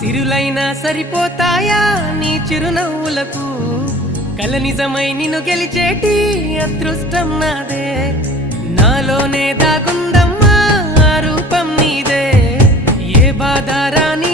సిరులైనా సరిపోతాయా నీ చిరునవ్వులకు కల నిజమై నిన్ను గెలిచేటి అదృష్టం నాదే నాలోనే దాగుందమ్మా ఆ రూపం నీదే ఏ బాధ రాని